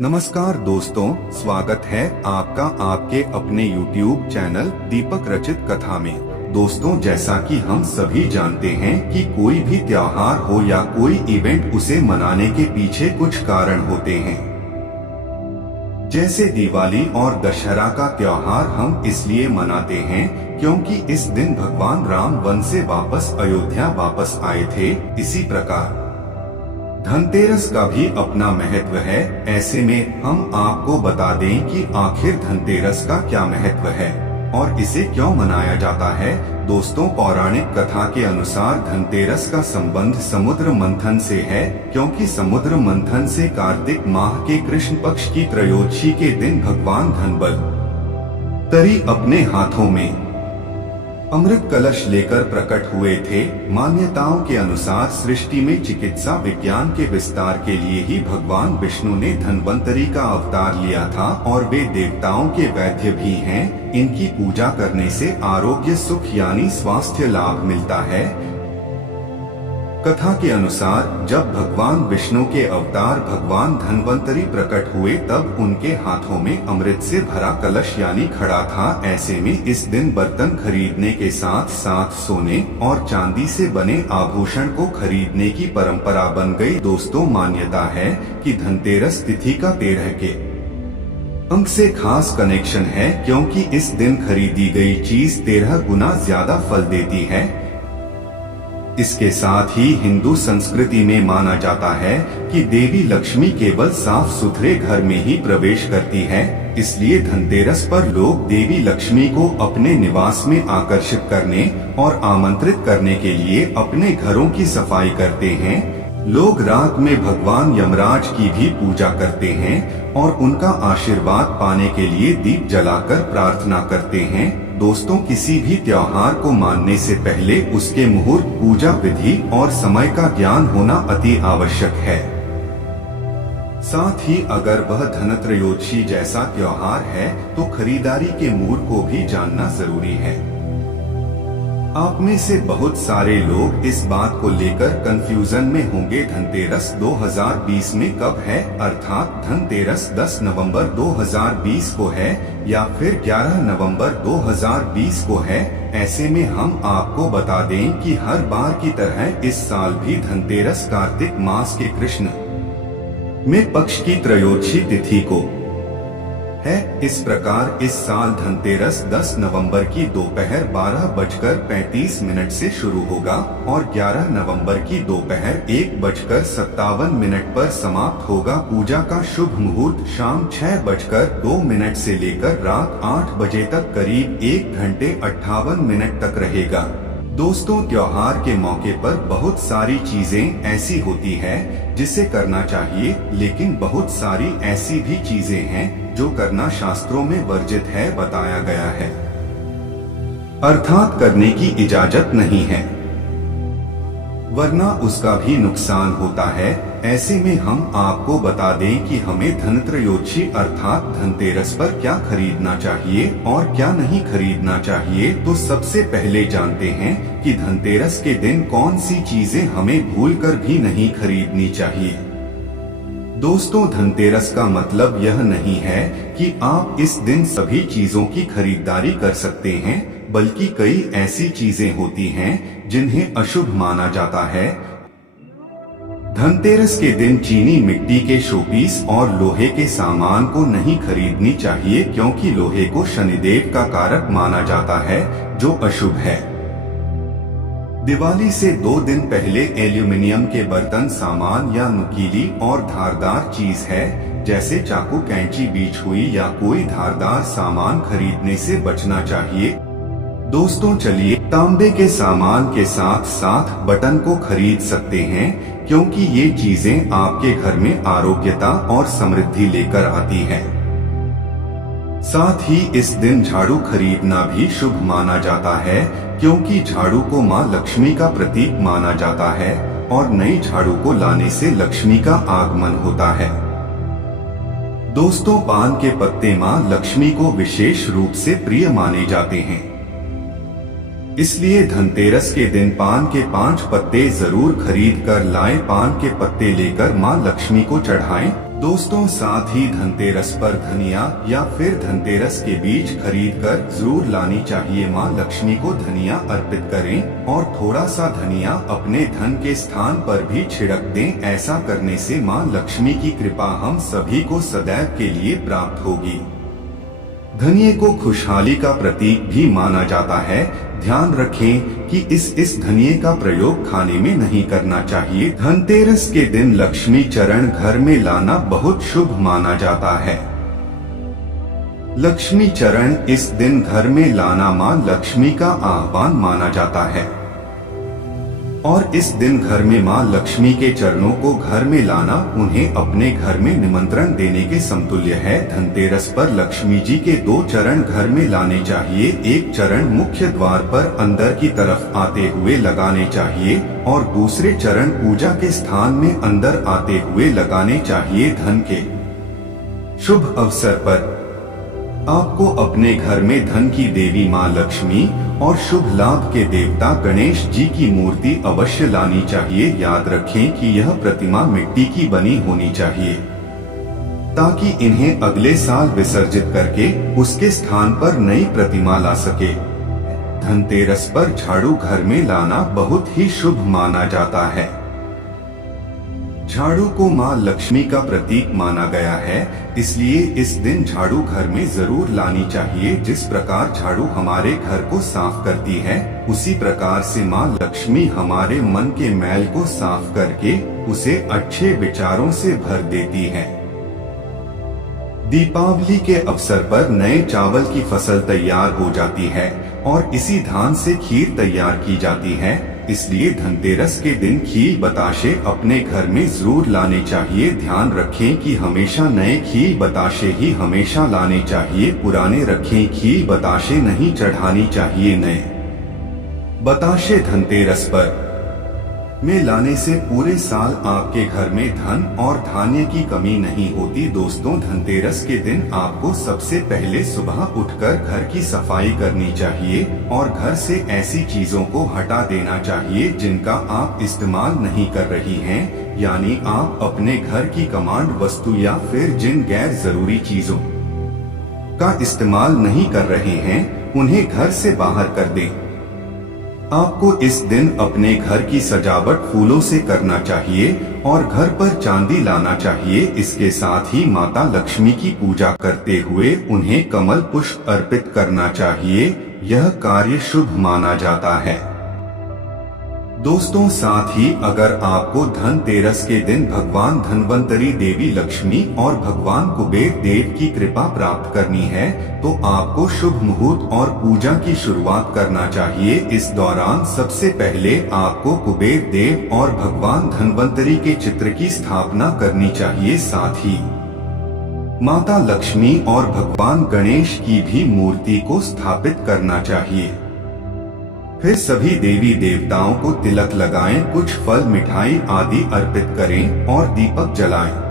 नमस्कार दोस्तों, स्वागत है आपका आपके अपने YouTube चैनल दीपक रचित कथा में। दोस्तों, जैसा कि हम सभी जानते हैं कि कोई भी त्योहार हो या कोई इवेंट, उसे मनाने के पीछे कुछ कारण होते हैं। जैसे दिवाली और दशहरा का त्योहार हम इसलिए मनाते हैं क्योंकि इस दिन भगवान राम वन से वापस अयोध्या वापस आए थे। इसी प्रकार धनतेरस का भी अपना महत्व है। ऐसे में हम आपको बता दें कि आखिर धनतेरस का क्या महत्व है और इसे क्यों मनाया जाता है। दोस्तों, पौराणिक कथा के अनुसार धनतेरस का संबंध समुद्र मंथन से है, क्योंकि समुद्र मंथन से कार्तिक माह के कृष्ण पक्ष की त्रयोदशी के दिन भगवान धनवंतरी अपने हाथों में अमृत कलश लेकर प्रकट हुए थे। मान्यताओं के अनुसार सृष्टि में चिकित्सा विज्ञान के विस्तार के लिए ही भगवान विष्णु ने धनवंतरी का अवतार लिया था और वे देवताओं के वैद्य भी हैं। इनकी पूजा करने से आरोग्य, सुख यानी स्वास्थ्य लाभ मिलता है। कथा के अनुसार जब भगवान विष्णु के अवतार भगवान धनवंतरी प्रकट हुए, तब उनके हाथों में अमृत से भरा कलश यानी घड़ा था। ऐसे में इस दिन बर्तन खरीदने के साथ साथ सोने और चांदी से बने आभूषण को खरीदने की परंपरा बन गई। दोस्तों, मान्यता है कि धनतेरस तिथि का 13 के अंक से खास कनेक्शन है, क्योंकि इस दिन खरीदी गई चीज 13 गुना ज्यादा फल देती है। इसके साथ ही हिंदू संस्कृति में माना जाता है कि देवी लक्ष्मी केवल साफ सुथरे घर में ही प्रवेश करती है। इसलिए धनतेरस पर लोग देवी लक्ष्मी को अपने निवास में आकर्षित करने और आमंत्रित करने के लिए अपने घरों की सफाई करते हैं। लोग रात में भगवान यमराज की भी पूजा करते हैं और उनका आशीर्वाद पाने के लिए दीप जलाकर प्रार्थना करते हैं। दोस्तों, किसी भी त्योहार को मानने से पहले उसके मुहूर्त, पूजा विधि और समय का ज्ञान होना अति आवश्यक है। साथ ही अगर वह धनत्रयोदशी जैसा त्योहार है तो खरीदारी के मुहूर्त को भी जानना जरूरी है। आप में से बहुत सारे लोग इस बात को लेकर कंफ्यूजन में होंगे, धनतेरस 2020 में कब है, अर्थात धनतेरस 10 नवंबर 2020 को है या फिर 11 नवंबर 2020 को है। ऐसे में हम आपको बता दें कि हर बार की तरह इस साल भी धनतेरस कार्तिक मास के कृष्ण में पक्ष की त्रयोदशी तिथि को है। इस प्रकार इस साल धनतेरस 10 नवंबर की दोपहर 12:35 से शुरू होगा और 11 नवंबर की दोपहर 1:57 पर समाप्त होगा। पूजा का शुभ मुहूर्त शाम 6:02 से लेकर रात 8 बजे तक करीब 1 घंटे 58 मिनट तक रहेगा। दोस्तों, त्योहार के मौके पर बहुत सारी चीजें ऐसी होती है जिसे करना चाहिए, लेकिन बहुत सारी ऐसी भी चीजें हैं जो करना शास्त्रों में वर्जित है, बताया गया है, अर्थात करने की इजाजत नहीं है, वरना उसका भी नुकसान होता है। ऐसे में हम आपको बता दें कि हमें धनत्रयोदशी अर्थात धनतेरस पर क्या खरीदना चाहिए और क्या नहीं खरीदना चाहिए। तो सबसे पहले जानते हैं कि धनतेरस के दिन कौन सी चीजें हमें भूलकर भी नहीं खरीदनी चाहिए। दोस्तों, धनतेरस का मतलब यह नहीं है कि आप इस दिन सभी चीजों की खरीदारी कर सकते हैं, बल्कि कई ऐसी चीजें होती हैं जिन्हें अशुभ माना जाता है। धनतेरस के दिन चीनी मिट्टी के शोपीस और लोहे के सामान को नहीं खरीदनी चाहिए, क्योंकि लोहे को शनिदेव का कारक माना जाता है, जो अशुभ है। दिवाली से 2 दिन पहले एल्यूमिनियम के बर्तन, सामान या नुकीली और धारदार चीज है, जैसे चाकू, कैंची, बीच हुई या कोई धारदार सामान खरीदने से बचना चाहिए। दोस्तों, चलिए तांबे के सामान के साथ साथ बटन को खरीद सकते हैं, क्योंकि ये चीजें आपके घर में आरोग्यता और समृद्धि लेकर आती है। साथ ही इस दिन झाड़ू खरीदना भी शुभ माना जाता है, क्योंकि झाड़ू को माँ लक्ष्मी का प्रतीक माना जाता है और नई झाड़ू को लाने से लक्ष्मी का आगमन होता है। दोस्तों, पान के पत्ते माँ लक्ष्मी को विशेष रूप से प्रिय माने जाते हैं, इसलिए धनतेरस के दिन पान के 5 पत्ते जरूर खरीद कर लाएं। पान के पत्ते लेकर माँ लक्ष्मी को चढ़ाएं। दोस्तों, साथ ही धनतेरस पर धनिया या फिर धनतेरस के बीज खरीदकर जरूर लानी चाहिए। माँ लक्ष्मी को धनिया अर्पित करें और थोड़ा सा धनिया अपने धन के स्थान पर भी छिड़क दें। ऐसा करने से माँ लक्ष्मी की कृपा हम सभी को सदैव के लिए प्राप्त होगी। धनिये को खुशहाली का प्रतीक भी माना जाता है। ध्यान रखें कि इस धनिये का प्रयोग खाने में नहीं करना चाहिए। धनतेरस के दिन लक्ष्मी चरण घर में लाना बहुत शुभ माना जाता है। लक्ष्मी चरण इस दिन घर में लाना मां लक्ष्मी का आह्वान माना जाता है और इस दिन घर में मां लक्ष्मी के चरणों को घर में लाना उन्हें अपने घर में निमंत्रण देने के समतुल्य है। धनतेरस पर लक्ष्मी जी के 2 चरण घर में लाने चाहिए। एक चरण मुख्य द्वार पर अंदर की तरफ आते हुए लगाने चाहिए और दूसरे चरण पूजा के स्थान में अंदर आते हुए लगाने चाहिए। धन के शुभ अवसर पर आपको अपने घर में धन की देवी मां लक्ष्मी और शुभ लाभ के देवता गणेश जी की मूर्ति अवश्य लानी चाहिए। याद रखें कि यह प्रतिमा मिट्टी की बनी होनी चाहिए ताकि इन्हें अगले साल विसर्जित करके उसके स्थान पर नई प्रतिमा ला सके। धनतेरस पर झाड़ू घर में लाना बहुत ही शुभ माना जाता है। झाड़ू को मां लक्ष्मी का प्रतीक माना गया है, इसलिए इस दिन झाड़ू घर में जरूर लानी चाहिए। जिस प्रकार झाड़ू हमारे घर को साफ करती है, उसी प्रकार से मां लक्ष्मी हमारे मन के मैल को साफ करके उसे अच्छे विचारों से भर देती है। दीपावली के अवसर पर नए चावल की फसल तैयार हो जाती है और इसी धान से खीर तैयार की जाती है। इसलिए धनतेरस के दिन खीर बताशे अपने घर में जरूर लाने चाहिए। ध्यान रखें कि हमेशा नए खीर बताशे ही हमेशा लाने चाहिए। पुराने रखें खीर बताशे नहीं चढ़ानी चाहिए। नए बताशे धनतेरस पर में लाने से पूरे साल आपके घर में धन और धान्य की कमी नहीं होती। दोस्तों, धनतेरस के दिन आपको सबसे पहले सुबह उठकर घर की सफाई करनी चाहिए और घर से ऐसी चीजों को हटा देना चाहिए जिनका आप इस्तेमाल नहीं कर रही हैं, यानी आप अपने घर की कमांड वस्तु या फिर जिन गैर जरूरी चीजों का इस्तेमाल नहीं कर रहे हैं उन्हें घर से बाहर कर दें। आपको इस दिन अपने घर की सजावट फूलों से करना चाहिए और घर पर चांदी लाना चाहिए। इसके साथ ही माता लक्ष्मी की पूजा करते हुए उन्हें कमल पुष्प अर्पित करना चाहिए। यह कार्य शुभ माना जाता है। दोस्तों, साथ ही अगर आपको धनतेरस के दिन भगवान धन्वंतरी देवी लक्ष्मी और भगवान कुबेर देव की कृपा प्राप्त करनी है तो आपको शुभ मुहूर्त और पूजा की शुरुआत करना चाहिए। इस दौरान सबसे पहले आपको कुबेर देव और भगवान धन्वंतरी के चित्र की स्थापना करनी चाहिए। साथ ही माता लक्ष्मी और भगवान गणेश की भी मूर्ति को स्थापित करना चाहिए। फिर सभी देवी देवताओं को तिलक लगाएं, कुछ फल मिठाई आदि अर्पित करें और दीपक जलाएं।